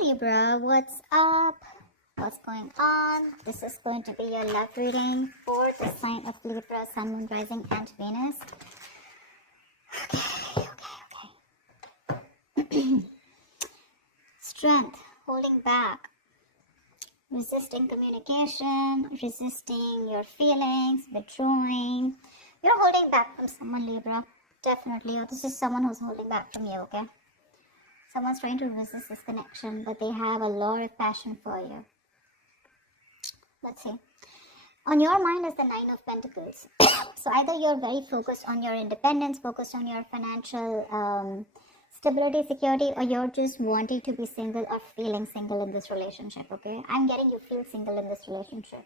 Libra, what's up? What's going on? This is going to be your love reading for the sign of Libra, Sun, Moon, Rising, and Venus. Okay. Strength, holding back, resisting communication, resisting your feelings, withdrawing. You're holding back from someone, Libra. Definitely. Or this is someone who's holding back from you, okay? Someone's trying to resist this connection, but they have a lot of passion for you. Let's see. On your mind is the Nine of Pentacles. So either you're very focused on your independence, focused on your financial stability, security, or you're just wanting to be single or feeling single in this relationship, okay? I'm getting you feel single in this relationship.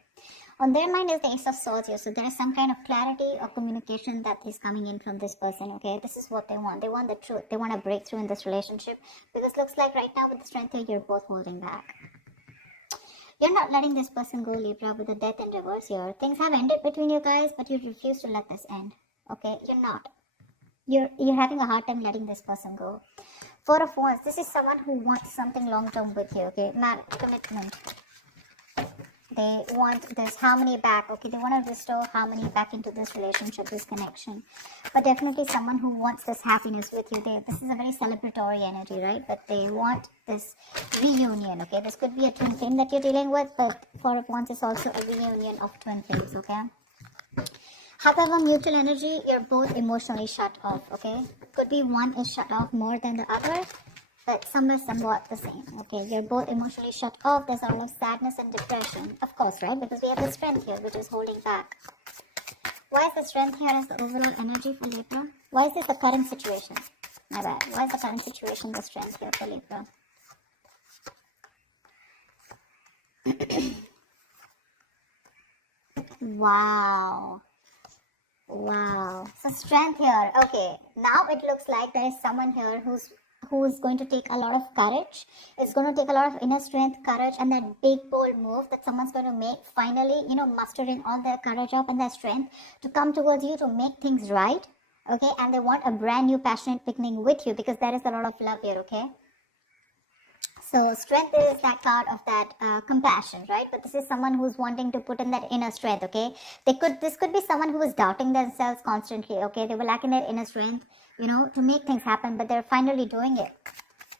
On their mind is the Ace of Swords here. So there is some kind of clarity or communication that is coming in from this person, okay? This is what they want. They want the truth. They want a breakthrough in this relationship. Because looks like right now with the Strength here, you're both holding back. You're not letting this person go, Libra, with the Death in reverse here. Things have ended between you guys, but you refuse to let this end, okay? You're not. You're having a hard time letting this person go. Four of Wands. This is someone who wants something long-term with you, okay? Marriage, commitment. They want this harmony back, okay? They want to restore harmony back into this relationship, this connection. But definitely someone who wants this happiness with you. This is a very celebratory energy, right? But they want this reunion, okay? This could be a twin flame that you're dealing with, but Four of Wands is also a reunion of twin flames, okay? However, mutual energy, you're both emotionally shut off, okay? Could be one is shut off more than the other, but somewhat the same, okay? You're both emotionally shut off. There's a lot of sadness and depression, of course, right? Because we have the Strength here, which is holding back. Why is the Strength here as the overall energy for Libra? Why is this the current situation? My bad. Why is the current situation the Strength here for Libra? Wow. So Strength here. Okay. Now it looks like there is someone here who's going to take a lot of courage. It's going to take a lot of inner strength, courage, and that big bold move that someone's going to make. Finally, mustering all their courage up and their strength to come towards you to make things right. Okay. And they want a brand new passionate beginning with you because there is a lot of love here. Okay. So Strength is that card of that compassion, right? But this is someone who's wanting to put in that inner strength, okay? This could be someone who is doubting themselves constantly, okay? They were lacking their inner strength, to make things happen, but they're finally doing it.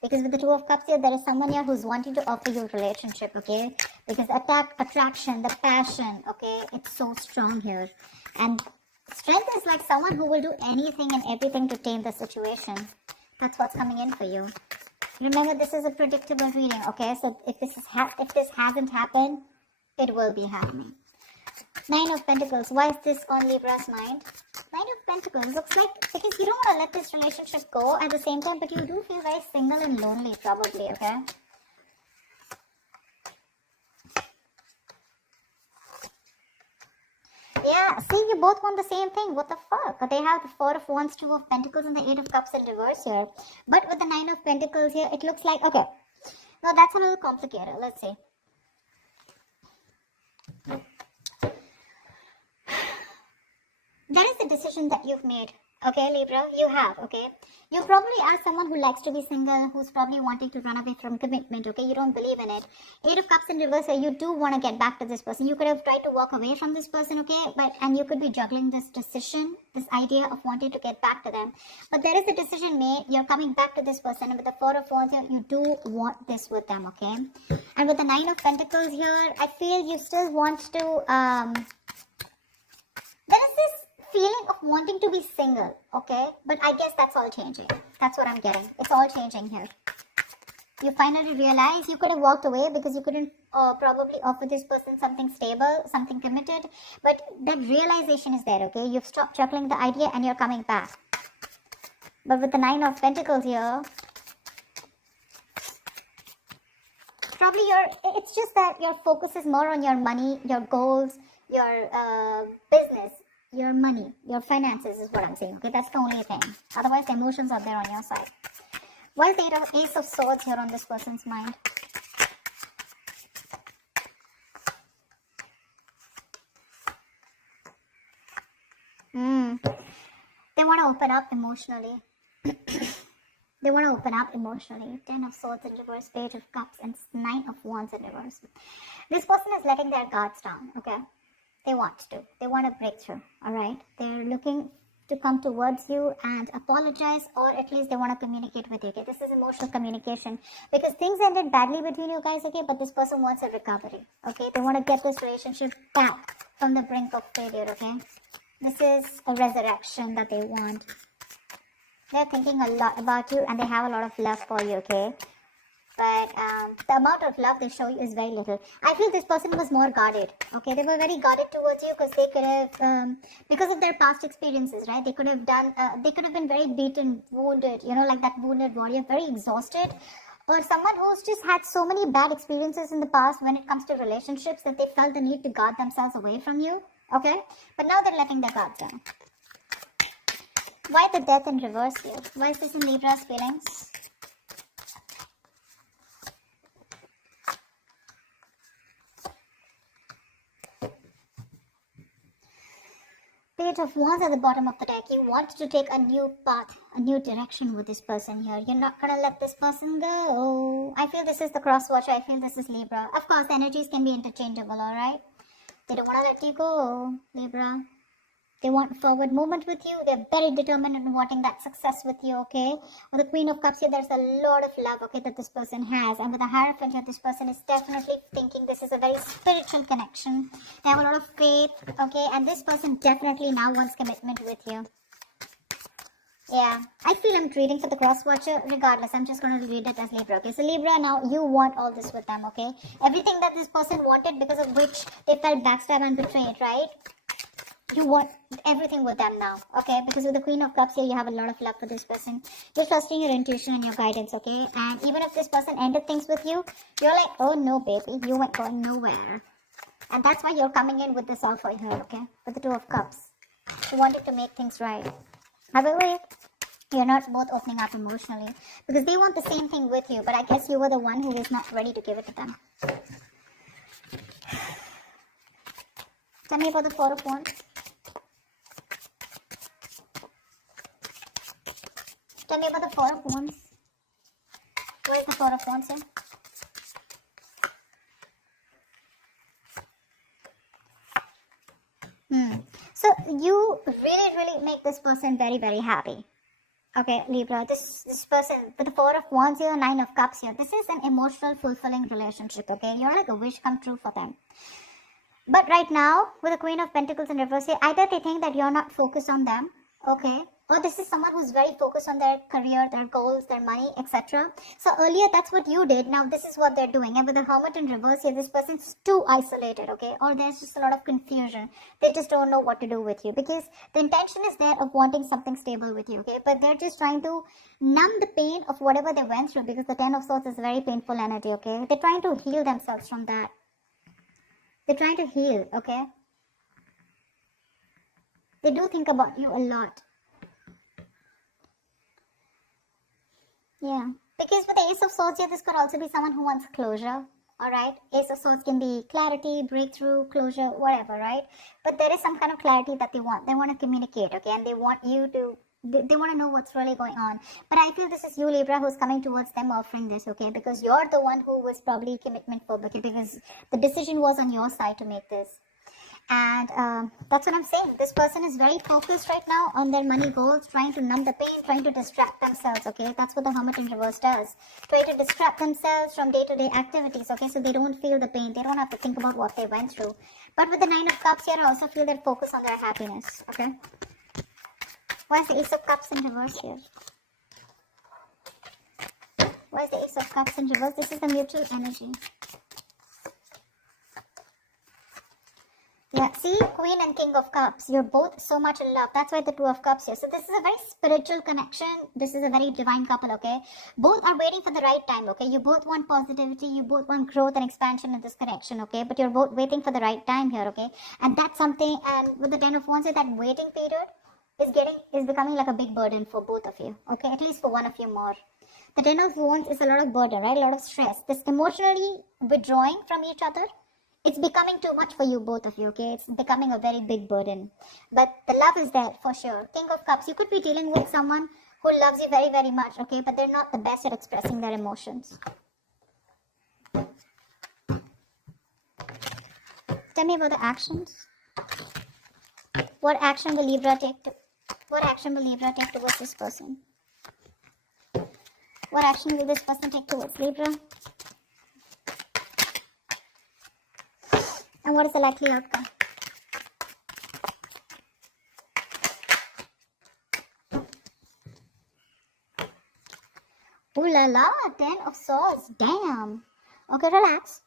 Because with the Two of Cups here, there is someone here who's wanting to offer you a relationship, okay? Because attraction, the passion, okay? It's so strong here. And Strength is like someone who will do anything and everything to tame the situation. That's what's coming in for you. Remember, this is a predictable reading, okay? So if this hasn't happened, it will be happening. Nine of Pentacles. Why is this on Libra's mind? Nine of Pentacles. Looks like because you don't want to let this relationship go at the same time, but you do feel very single and lonely, probably, okay? Yeah, see, you both want the same thing. What the fuck? They have the Four of Wands, Two of Pentacles, and the Eight of Cups in reverse here. But with the Nine of Pentacles here, it looks like, okay. Now, that's a little complicated. Let's see. That is the decision that you've made. Okay, Libra, you have, okay? You probably are someone who likes to be single, who's probably wanting to run away from commitment, okay? You don't believe in it. Eight of Cups in reverse, you do want to get back to this person. You could have tried to walk away from this person, okay? And you could be juggling this decision, this idea of wanting to get back to them. But there is a decision made. You're coming back to this person. And with the Four of Wands here, you do want this with them, okay? And with the Nine of Pentacles here, I feel you still want to, there is this feeling of wanting to be single, okay? But I guess that's all changing. That's what I'm getting. It's all changing here. You finally realize you could have walked away because you couldn't probably offer this person something stable, something committed. But that realization is there, okay? You've stopped juggling the idea and you're coming back. But with the Nine of Pentacles here, probably it's just that your focus is more on your money, your goals, your business. Your money, your finances is what I'm saying, okay? That's the only thing. Otherwise, the emotions are there on your side. Why is the Ace of Swords here on this person's mind? They want to open up emotionally. They want to open up emotionally. 10 of Swords in reverse, Page of Cups, and 9 of Wands in reverse. This person is letting their guards down, okay? They want to. They want a breakthrough, all right? They're looking to come towards you and apologize, or at least they want to communicate with you, okay? This is emotional communication because things ended badly between you guys, okay? But this person wants a recovery, okay? They want to get this relationship back from the brink of failure, okay? This is a resurrection that they want. They're thinking a lot about you and they have a lot of love for you, okay? But the amount of love they show you is very little. I feel this person was more guarded, okay? They were very guarded towards you because they could have, because of their past experiences, right? They could have been very beaten, wounded, you know, like that wounded warrior, very exhausted. Or someone who's just had so many bad experiences in the past when it comes to relationships that they felt the need to guard themselves away from you, okay? But now they're letting their guards down. Why the Death in reverse here? Why is this in Libra's feelings? Page of Wands at the bottom of the deck. You want to take a new path, a new direction with this person here. You're not going to let this person go. I feel this is the cross watcher. I feel this is Libra. Of course, the energies can be interchangeable, alright? They don't want to let you go, Libra. They want forward movement with you. They're very determined in wanting that success with you, okay? With the Queen of Cups here, there's a lot of love, okay, that this person has. And with the Hierophant here, this person is definitely thinking this is a very spiritual connection. They have a lot of faith, okay? And this person definitely now wants commitment with you. Yeah, I feel I'm reading for the cross watcher. Regardless, I'm just going to read it as Libra, okay? So Libra, now you want all this with them, okay? Everything that this person wanted because of which they felt backstabbed and betrayed, right? You want everything with them now, okay? Because with the Queen of Cups here, you have a lot of love for this person. You're trusting your intuition and your guidance, okay? And even if this person ended things with you, you're like, oh no, baby, you ain't going nowhere. And that's why you're coming in with this offer here, okay? With the Two of Cups. You wanted to make things right. However, you're not both opening up emotionally because they want the same thing with you, but I guess you were the one who is not ready to give it to them. Tell me about the Four of Wands. Tell me about the Four of Wands. Where is the Four of Wands here? So you really make this person very, very happy. Okay, Libra, this person with the Four of Wands here, Nine of Cups here. This is an emotional, fulfilling relationship, okay? You're like a wish come true for them. But right now, with the Queen of Pentacles in reverse here, either they think that you're not focused on them, okay? Or this is someone who's very focused on their career, their goals, their money, etc. So earlier, that's what you did. Now this is what they're doing. And with the Hermit in reverse here, this person's too isolated, okay? Or there's just a lot of confusion. They just don't know what to do with you. Because the intention is there of wanting something stable with you, okay? But they're just trying to numb the pain of whatever they went through. Because the Ten of Swords is very painful energy, okay? They're trying to heal themselves from that. They're trying to heal, okay? They do think about you a lot. Yeah, because with the Ace of Swords here, this could also be someone who wants closure, alright? Ace of Swords can be clarity, breakthrough, closure, whatever, right? But there is some kind of clarity that they want. They want to communicate, okay? And they want you to, they want to know what's really going on. But I feel this is you, Libra, who's coming towards them offering this, okay? Because you're the one who was probably commitment phobic, because the decision was on your side to make this. And that's what I'm saying. This person is very focused right now on their money goals, trying to numb the pain, trying to distract themselves, okay? That's what the Hermit in reverse does. Try to distract themselves from day-to-day activities, okay? So they don't feel the pain. They don't have to think about what they went through. But with the Nine of Cups here, I also feel they're focused on their happiness, okay? Why is the Ace of Cups in reverse here? Why is the Ace of Cups in reverse? This is the mutual energy. Yeah, see, Queen and King of Cups, you're both so much in love. That's why the Two of Cups here. So this is a very spiritual connection. This is a very divine couple, okay? Both are waiting for the right time, okay? You both want positivity. You both want growth and expansion in this connection, okay? But you're both waiting for the right time here, okay? And that's something, and with the Ten of Wands, that waiting period is becoming like a big burden for both of you, okay? At least for one of you more. The Ten of Wands is a lot of burden, right? A lot of stress. This emotionally withdrawing from each other. It's becoming too much for you, both of you, okay? It's becoming a very big burden. But the love is there for sure. King of Cups, you could be dealing with someone who loves you very, very much, okay, but they're not the best at expressing their emotions. Tell me about the actions. What action will Libra take towards this person? What action will this person take towards Libra? And what is the likely outcome? Ooh la la, 10 of Swords, damn. Okay, relax.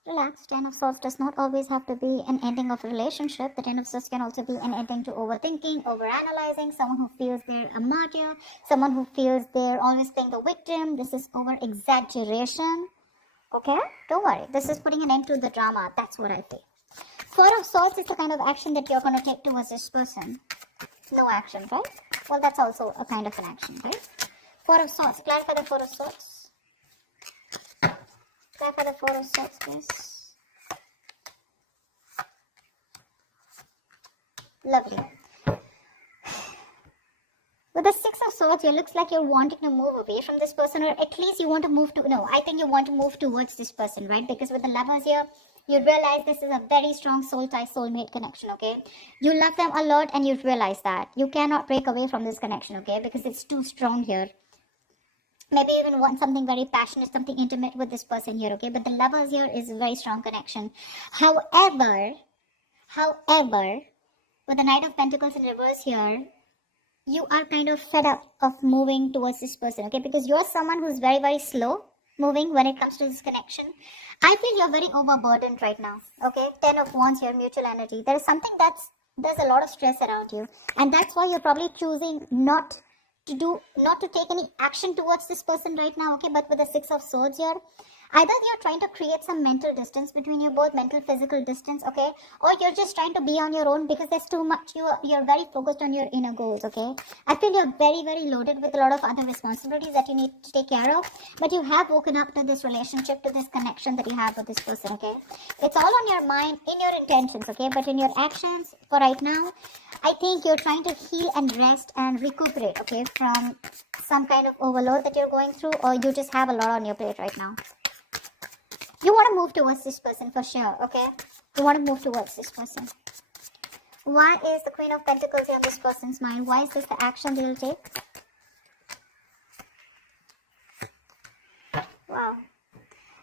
Ten of Swords does not always have to be an ending of a relationship. The 10 of Swords can also be an ending to overthinking, overanalyzing, someone who feels they're a martyr, someone who feels they're always playing the victim. This is over-exaggeration. Okay, don't worry. This is putting an end to the drama. That's what I feel. 4 of Swords is the kind of action that you're going to take towards this person. No action, right? Well, that's also a kind of an action, right? 4 of Swords. Clarify the 4 of Swords. Clarify the 4 of Swords, please. Lovely. With the 6 of Swords, it looks like you're wanting to move away from this person, or at least you want to move to, no, I think you want to move towards this person, right? Because with the Lovers here, you realize this is a very strong soul tie, soulmate connection, okay? You love them a lot and you realize that. You cannot break away from this connection, okay? Because it's too strong here. Maybe you even want something very passionate, something intimate with this person here, okay? But the Lovers here is a very strong connection. However, with the Knight of Pentacles in reverse here, you are kind of fed up of moving towards this person, okay? Because you're someone who's very, very slow moving when it comes to this connection. I feel you're very overburdened right now, okay? 10 of Wands here, mutual energy. There is something there's a lot of stress around you. And that's why you're probably choosing not to take any action towards this person right now, okay? But with the 6 of Swords here, either you're trying to create some mental distance between you both, mental, physical distance, okay? Or you're just trying to be on your own because there's too much, you're very focused on your inner goals, okay? I feel you're very, very loaded with a lot of other responsibilities that you need to take care of, but you have woken up to this relationship, to this connection that you have with this person, okay? It's all on your mind, in your intentions, okay? But in your actions, for right now, I think you're trying to heal and rest and recuperate, okay, from some kind of overload that you're going through, or you just have a lot on your plate right now. You want to move towards this person for sure, okay? You want to move towards this person. Why is the Queen of Pentacles here on this person's mind? Why is this the action they'll take? Wow.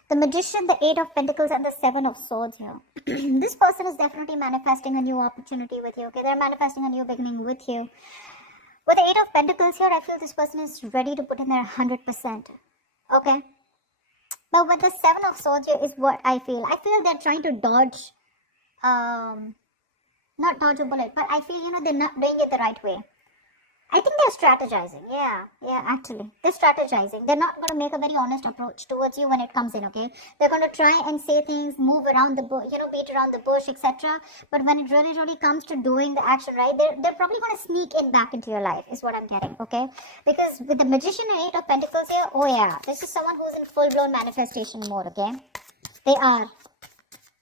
The Magician, the 8 of Pentacles, and the 7 of Swords here. This person is definitely manifesting a new opportunity with you, okay? They're manifesting a new beginning with you. With the 8 of Pentacles here, I feel this person is ready to put in their 100%, okay? But with the 7 of Swords here is what I feel. I feel they're trying to dodge, not dodge a bullet, but I feel, they're not doing it the right way. I think they're strategizing. Yeah, actually. They're strategizing. They're not going to make a very honest approach towards you when it comes in, okay? They're going to try and say things, move around the bush, beat around the bush, etc. But when it really, really comes to doing the action, right, they're probably going to sneak in back into your life, is what I'm getting, okay? Because with the Magician and 8 of Pentacles here, oh yeah, this is someone who's in full-blown manifestation mode, okay? They are.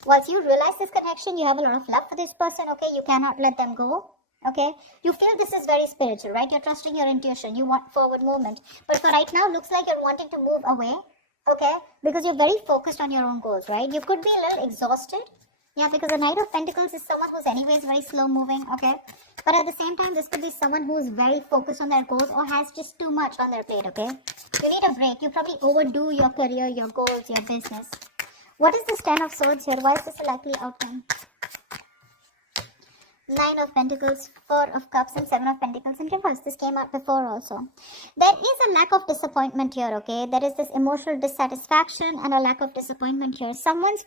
Once you realize this connection, you have a lot of love for this person, okay? You cannot let them go. Okay, you feel this is very spiritual, right? You're trusting your intuition, you want forward movement, but for right now, looks like you're wanting to move away, okay? Because you're very focused on your own goals, right? You could be a little exhausted, yeah, because the Knight of Pentacles is someone who's anyways very slow moving, okay? But at the same time, this could be someone who's very focused on their goals or has just too much on their plate, okay? You need a break. You probably overdo your career, your goals, your business. What is this 10 of Swords here? Why is this a likely outcome? 9 of Pentacles, 4 of Cups, and 7 of Pentacles in reverse. This came out before also. There is a lack of disappointment here, okay? There is this emotional dissatisfaction and a lack of disappointment here. Someone's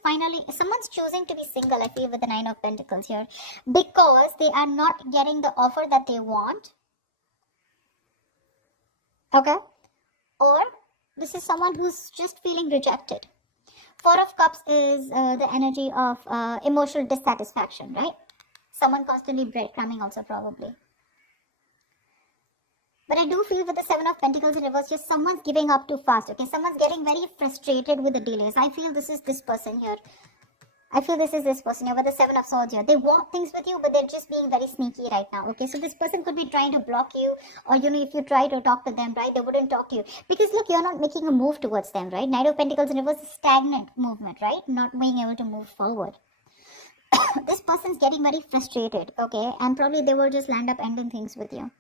choosing to be single, I feel, with the 9 of Pentacles here, because they are not getting the offer that they want, okay? Or this is someone who's just feeling rejected. 4 of Cups is the energy of emotional dissatisfaction, right? Someone constantly breadcrumbing also probably. But I do feel with the 7 of Pentacles in reverse, just someone's giving up too fast, okay? Someone's getting very frustrated with the delays. I feel this is this person here. I feel this is this person here with the Seven of Swords here. They want things with you, but they're just being very sneaky right now. Okay, so this person could be trying to block you, or if you try to talk to them, right, they wouldn't talk to you because look, you're not making a move towards them, right? Knight of Pentacles in reverse is stagnant movement, right? Not being able to move forward. This person's getting very frustrated, okay, and probably they will just land up ending things with you.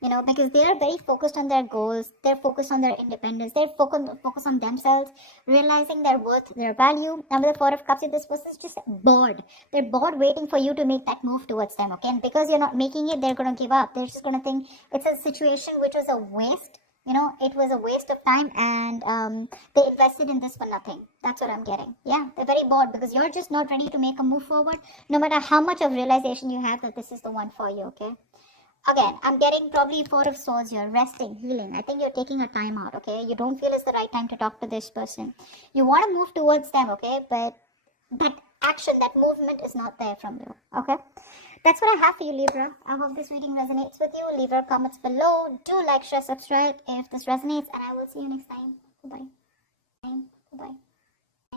Because they are very focused on their goals, they're focused on their independence, they're focused on themselves, realizing their worth, their value. And with the Four of Cups, this person's just bored. They're bored waiting for you to make that move towards them, okay? And because you're not making it, they're going to give up. They're just going to think it's a situation which was a waste. It was a waste of time, and they invested in this for nothing. That's what I'm getting. Yeah, they're very bored because you're just not ready to make a move forward, no matter how much of realization you have that this is the one for you, okay? Again, I'm getting probably Four of Swords here, resting, healing. I think you're taking a time out, okay? You don't feel it's the right time to talk to this person. You want to move towards them, okay? But that action, that movement is not there from you, okay? That's what I have for you, Libra. I hope this reading resonates with you. Leave your comments below. Do like, share, subscribe if this resonates, and I will see you next time. Bye-bye.